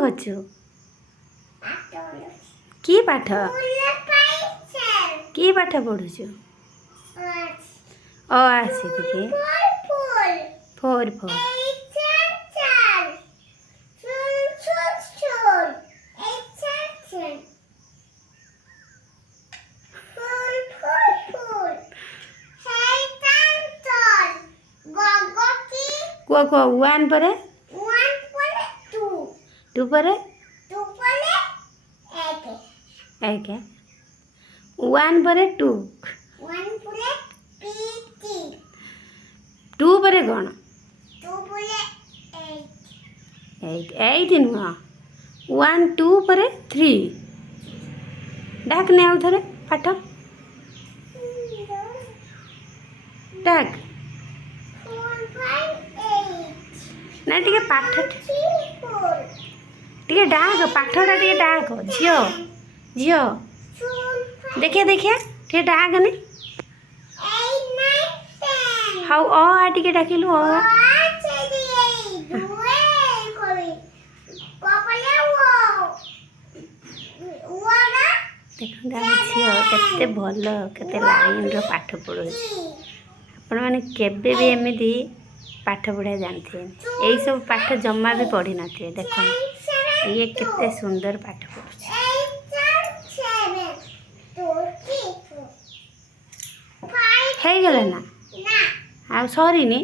କରୁଛୁ କି ପାଠ କି ପାଠ ପଢ଼ୁଛୁ ଅ ଆସି ଟିକେ ଫୋର୍ ଫୋର୍ କୁହ କୁହ ୱାନ୍ ପରେ ଟୁ ପରେ ଏକ ୱାନ୍ ପରେ ଟୁ ଟୁ ପରେ କ'ଣ ଏଇଟ୍ ଏଇଟ୍ ନୁହଁ ୱାନ୍ ଟୁ ପରେ ଥ୍ରୀ ଡାକନେ ଆଉ ଥରେ ପାଠ ଡାକ ନା ଟିକେ ପାଠ ଟିକେ ଡାକ ପାଠଟା ଟିକେ ଡାକ ଝିଅ ଝିଅ ଦେଖିଆ ଦେଖିଆ ଟିକେ ଡାକନେ ହଉ ଅ ଆ ଟିକେ ଡାକିଲୁ ଅ ଦେଖନ୍ତୁ ଆମ ଝିଅ କେତେ ଭଲ କେତେ ଲାଇନ୍ର ପାଠ ପଢ଼ୁଛି ଆପଣମାନେ କେବେ ବି ଏମିତି ପାଠ ପଢ଼ିବା ଜାଣିଥିବେନି ଏଇସବୁ ପାଠ ଜମା ବି ପଢ଼ିନଥିବେ ଦେଖନ୍ତୁ ଇଏ କେତେ ସୁନ୍ଦର ପାଠ ପଢ଼ୁଛି ହେଇଗଲା ନା ଆଉ ସରିନି